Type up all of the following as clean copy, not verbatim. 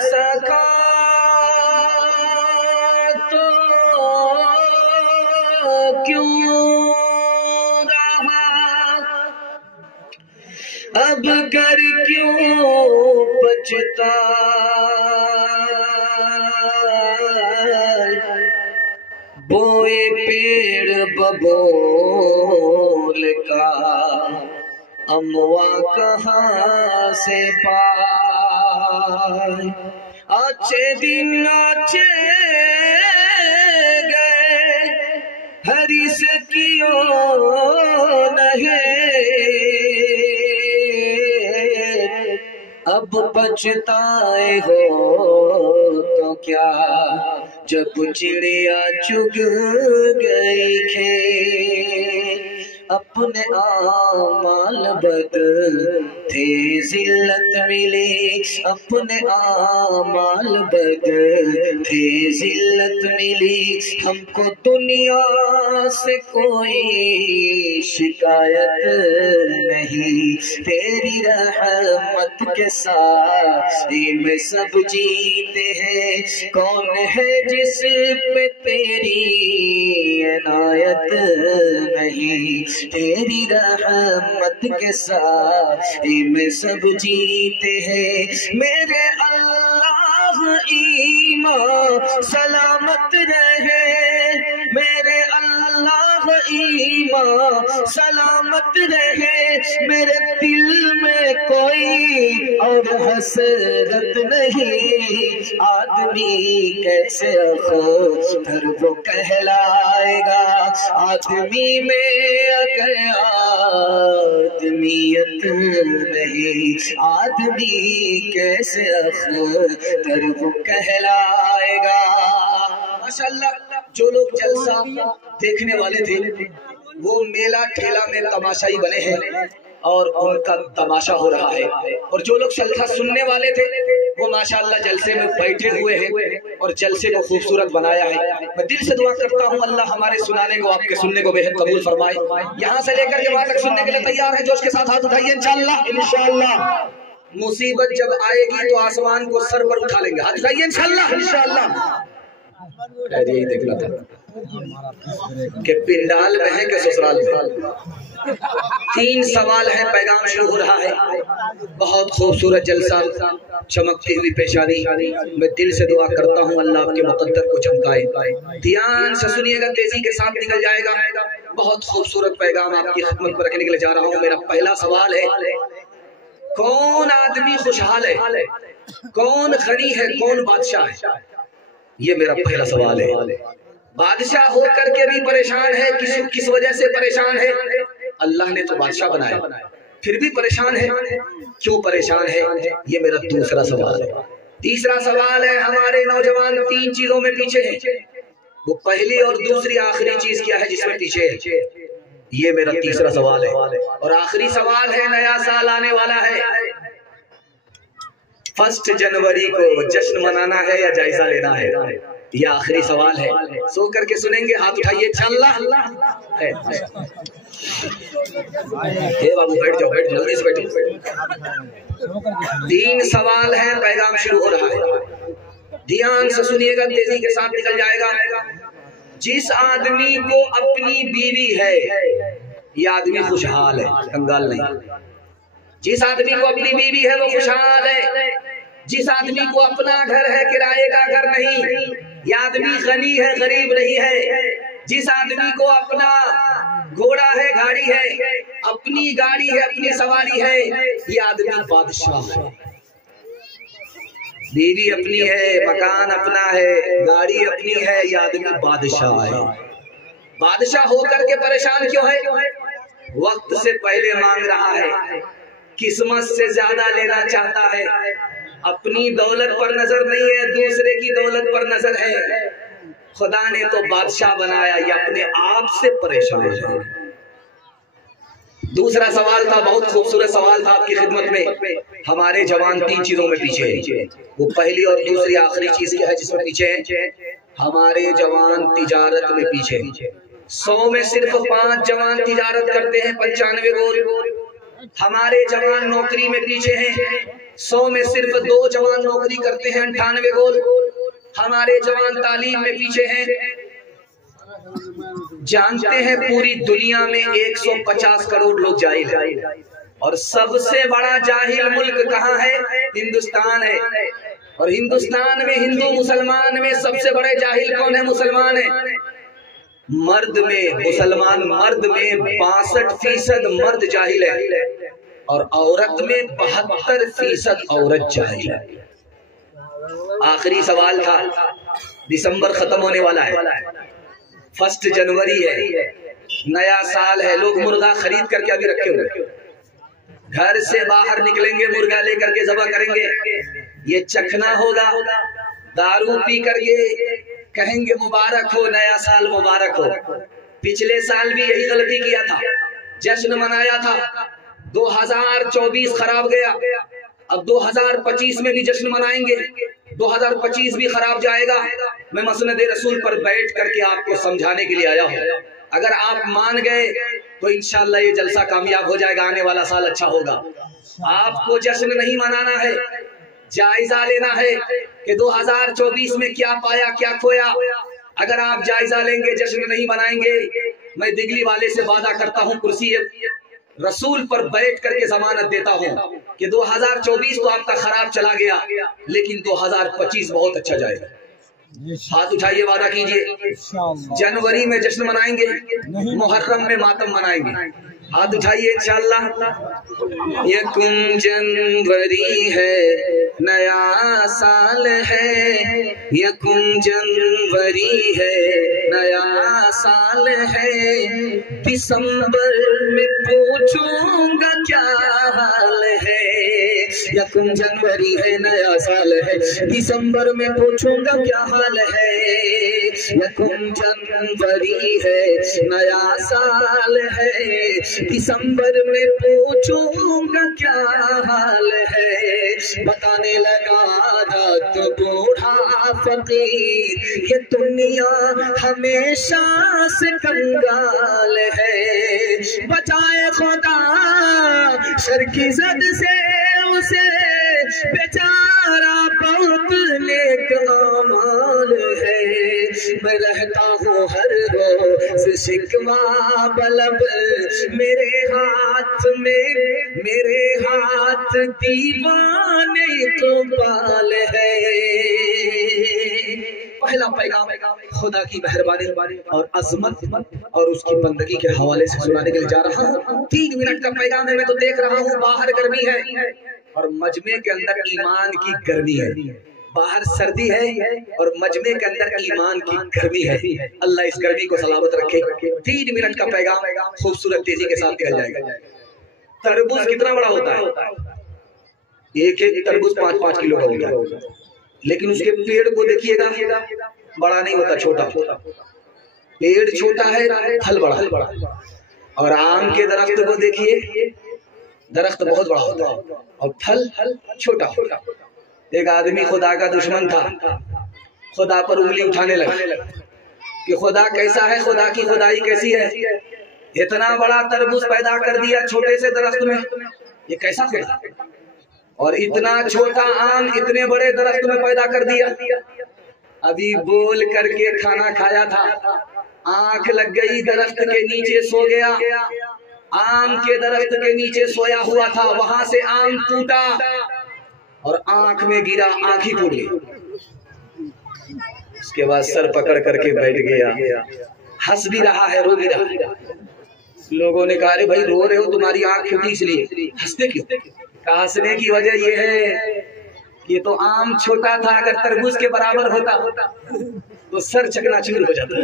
सका तो क्यों रहा, अब कर क्यों पछता, बोए पेड़ बबूल का अमवा कहाँ से पाए। अच्छे दिन अच्छे गए, हरी से कियो नहीं, अब पछताए हो तो क्या, जब चिड़िया चुग गई खेत। अपने आमाल बद थे जिल्लत मिली, अपने आमाल बद थे जिल्लत मिली। हमको दुनिया से कोई शिकायत नहीं, तेरी रहमत के साथ में सब जीते हैं। कौन है जिस पे तेरी इनायत नहीं, तेरी रहमत के साथ में सब जीते हैं। मेरे अल्लाह ईमान सलामत रहे, मेरे अल्लाह ईमान सलामत रहे। मेरे दिल में कोई और हसरत नहीं, आदमी कैसे अखतर वो कहलाएगा। आदमी में अगर आदमियत नहीं, आदमी कैसे अखतर वो कहलाएगा। माशाअल्लाह, जो लोग जलसा देखने वाले थे वो मेला ठेला में तमाशाई बने हैं और उनका तमाशा हो रहा है, और जो लोग जलसा सुनने वाले थे वो माशाअल्लाह जलसे में बैठे हुए हैं और जलसे को खूबसूरत बनाया है। मैं दिल से दुआ करता हूँ अल्लाह हमारे सुनाने को, आपके सुनने को बेहद कबूल फरमाए। यहाँ से लेकर के वहाँ तक सुनने के लिए तैयार है, जोश के साथ हाथ उठाइए इंशाअल्लाह। इंशाअल्लाह मुसीबत जब आएगी तो आसमान को सर पर उठा लेंगे, हाथ उठाइए इंशाअल्लाह। इंशाअल्लाह यही देखना था कि पिंडाल में है कि ससुराल में। 3 सवाल है, पैगाम शुरू हो रहा है। बहुत खूबसूरत जलसा, चमकती हुई पेशानी। मैं दिल से दुआ करता हूँ अल्लाह आपके मुकद्दर को चमकाए। ध्यान से सुनिएगा, तेजी के साथ निकल जाएगा। बहुत खूबसूरत पैगाम आपकी खिदमत पर रखने के लिए जा रहा हूँ। मेरा पहला सवाल है, कौन आदमी खुशहाल है, कौन गनी है, कौन बादशाह है? ये मेरा पहला सवाल है। बादशाह होकर के भी परेशान है, किस वजह से परेशान है? अल्लाह ने तो बादशाह बनाया, फिर भी परेशान है, क्यों परेशान है? ये मेरा दूसरा सवाल है। तीसरा सवाल है, हमारे नौजवान 3 चीजों में पीछे हैं, वो पहली और दूसरी आखिरी चीज क्या है जिसमें पीछे है? ये मेरा तीसरा सवाल है। और आखिरी सवाल है, नया साल आने वाला है, 1 जनवरी को जश्न मनाना है या जायजा लेना है? ये आखिरी सवाल है, सो करके सुनेंगे, हाथ उठाइए इंशाअल्लाह। बाबू बैठ जाओ, जल्दी से बैठो। 3 सवाल है, पैगाम शुरू हो रहा है, ध्यान से सुनिएगा, तेजी के साथ निकल जाएगा। जिस आदमी को अपनी बीवी है ये आदमी खुशहाल है, कंगाल नहीं। जिस आदमी को अपनी बीवी है वो खुशहाल है। जिस आदमी को अपना घर है, किराए का घर नहीं, ये आदमी गनी है, गरीब नहीं है। जिस आदमी को अपना घोड़ा है, गाड़ी है, अपनी गाड़ी है, अपनी सवारी है, ये आदमी बादशाह है। बीवी अपनी है, मकान अपना है, गाड़ी अपनी है, ये आदमी बादशाह है। बादशाह होकर के परेशान क्यों है? वक्त से पहले मांग रहा है, किस्मत से ज्यादा लेना चाहता है, अपनी दौलत पर नजर नहीं है, दूसरे की दौलत पर नजर है। खुदा ने तो बादशाह बनाया, ये अपने आप से परेशान है। दूसरा सवाल था, बहुत खूबसूरत सवाल था आपकी खिदमत में। हमारे जवान 3 चीजों में पीछे है, वो पहली और दूसरी आखिरी चीज क्या है जिसमें पीछे है? हमारे जवान तिजारत में पीछे है। 100 में सिर्फ 5 जवान तिजारत करते हैं, 95 गोल हमारे जवान नौकरी में पीछे हैं, 100 में सिर्फ 2 जवान नौकरी करते हैं, 98 गोल। हमारे जवान तालीम में पीछे हैं। जानते हैं पूरी दुनिया में 150 करोड़ लोग जाहिल हैं, और सबसे बड़ा जाहिल मुल्क कहाँ है? हिंदुस्तान है। और हिंदुस्तान में हिंदू मुसलमान में सबसे बड़े जाहिल कौन है? मुसलमान है। मर्द में, मुसलमान मर्द में 62% मर्द जाहिल है, और औरत में 72% औरत जाहिल है। आखिरी सवाल था, दिसंबर खत्म होने वाला है, 1 जनवरी है, नया साल है, लोग मुर्गा खरीद करके अभी रखे हुए, घर से बाहर निकलेंगे मुर्गा लेकर के ज़बह करेंगे, ये चखना होगा, दारू पी करके कहेंगे मुबारक हो, नया साल मुबारक हो। पिछले साल भी यही गलती किया था, जश्न मनाया था, 2024 खराब गया, अब 2025 में भी जश्न मनाएंगे, 2025 भी खराब जाएगा। मैं मसनद रसूल पर बैठ करके आपको समझाने के लिए आया हूँ। अगर आप मान गए तो इंशाअल्लाह ये जलसा कामयाब हो जाएगा, आने वाला साल अच्छा होगा। आपको जश्न नहीं मनाना है, जायजा लेना है कि 2024 में क्या पाया क्या खोया। अगर आप जायजा लेंगे, जश्न नहीं मनाएंगे, मैं दिगली वाले से वादा करता हूँ, कुर्सी रसूल पर बैठ करके जमानत देता हूँ कि 2024 तो आपका खराब चला गया, लेकिन 2025 बहुत अच्छा जाएगा। हाथ उठाइए, वादा कीजिए। जनवरी में जश्न मनाएंगे, मुहर्रम में मातम मनाएंगे। हाथ उठाइए इंशाअल्लाह। यकुम जनवरी है, नया साल है, यकुम जनवरी है, नया साल है, दिसंबर में पूछूंगा क्या हाल है। यकुम जनवरी है, नया साल है, दिसंबर में पूछूंगा क्या हाल है। यकुम जनवरी है, नया साल है, दिसंबर में पूछूंगा क्या हाल है। बताने लगा रात बूढ़ा फकीर, ये दुनिया हमेशा से कंगाल है। बचाए खुदा शर की जद से उसे, बेचारा बहुत नेक आमाल है। मैं रहता हूँ हर रोज शिकवा बलब, मेरे हाथ दीवाने को बाल है। पहला पैगाम खुदा की मेहरबानी और अजमत और उसकी बंदगी के हवाले से सुनाने के लिए जा रहा हूँ। 3 मिनट का पैगाम है। मैं तो देख रहा हूँ बाहर गर्मी है और मजमे के अंदर ईमान की गर्मी है। बाहर सर्दी है और मजमे के अंदर ईमान की गर्मी है। अल्लाह इस गर्मी को सलामत रखे। 3 मिनट का पैगाम खूबसूरत तेजी के साथ निकल जाएगा। तरबूज कितना बड़ा होता है? एक तरबूज 5-5 किलो का होता है, लेकिन उसके पेड़ को देखिएगा, बड़ा नहीं होता, छोटा। पेड़ छोटा है, फल बड़ा। और आम के दरख्त को देखिए, दरख्त बहुत बड़ा होता है और फल छोटा होता है। एक आदमी खुदा का दुश्मन था, खुदा पर उंगली उठाने लगा कि खुदा कैसा है, खुदा की खुदाई कैसी है। इतना बड़ा तरबूज पैदा कर दिया छोटे से दरख्त में, ये कैसा खुदा? और इतना छोटा आम इतने बड़े दरख्त में पैदा कर दिया। अभी बोल करके खाना खाया था, आंख लग गई, दरख्त के नीचे सो गया। आम के दरख्त के नीचे सोया हुआ था, वहां से आम टूटा और आंख में गिरा, आंख ही टूट गई। उसके बाद सर पकड़ करके बैठ गया, हंस भी रहा है, रो भी रहा है। लोगों ने कहा, अरे भाई रो रहे हो, तुम्हारी आंख फूटी इसलिए, हंसते क्यों? कहा हंसने की वजह यह है कि तो आम छोटा था, अगर तरबूज के बराबर होता तो सर चकनाचूर हो जाता।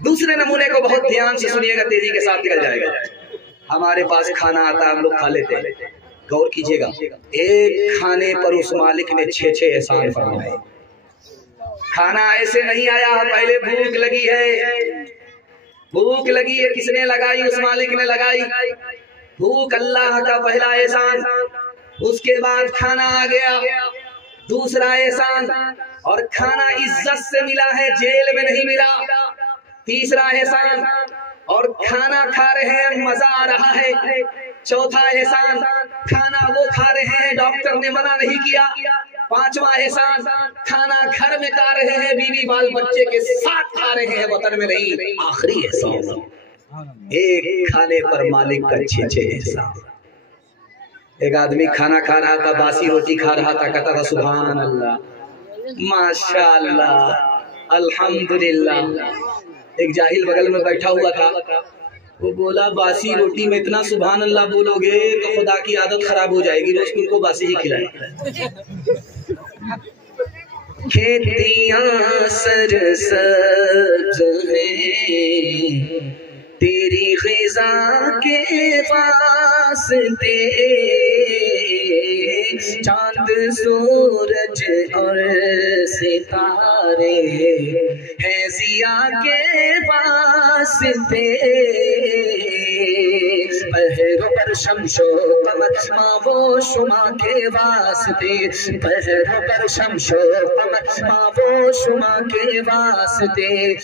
दूसरे नमूने को बहुत ध्यान से सुनिएगा, तेजी के साथ निकल जाएगा। हमारे पास खाना आता है, हम लोग खा लेते हैं। गौर कीजिएगा, एक खाने पर उस मालिक ने 6-6 एहसान फरमाए। खाना ऐसे नहीं आया, पहले भूख लगी है, भूख लगी है, किसने लगाई? उस मालिक ने लगाई। भूख अल्लाह का पहला एहसान, उसके बाद खाना आ गया, दूसरा एहसान। और खाना इज्जत से मिला है, जेल में नहीं मिला। तीसरा एहसान, और खाना खा रहे हैं, मजा आ रहा है। چوتھا احسان کھانا وہ کھا رہے ہیں ڈاکٹر نے منع نہیں کیا. پانچواں احسان کھانا گھر میں کھا رہے ہیں بیوی بال بچے کے ساتھ کھا رہے ہیں وطن میں نہیں. آخری احسان ایک کھانے پر مالک کا 6 احسان. ایک آدمی کھانا کھا رہا تھا باسی روٹی کھا رہا تھا کہتا تھا سبحان اللہ ماشاء اللہ الحمدللہ. ایک جاہل بغل میں بیٹھا ہوا تھا وہ بولا باسی روٹی میں اتنا سبحان اللہ بولو گے تو خدا کی عادت خراب ہو جائے گی روز ان کو باسی ہی کھلائے. کھیتیاں سرسبز ہیں تیری غذا کے واسطے چاند سورج اور ستارے ہیں ضیاء کے واسطے. پہر پر شمس و قمر ماں و شما کے واسطے. پہر پر شمس و قمر ماں و شما کے واسطے.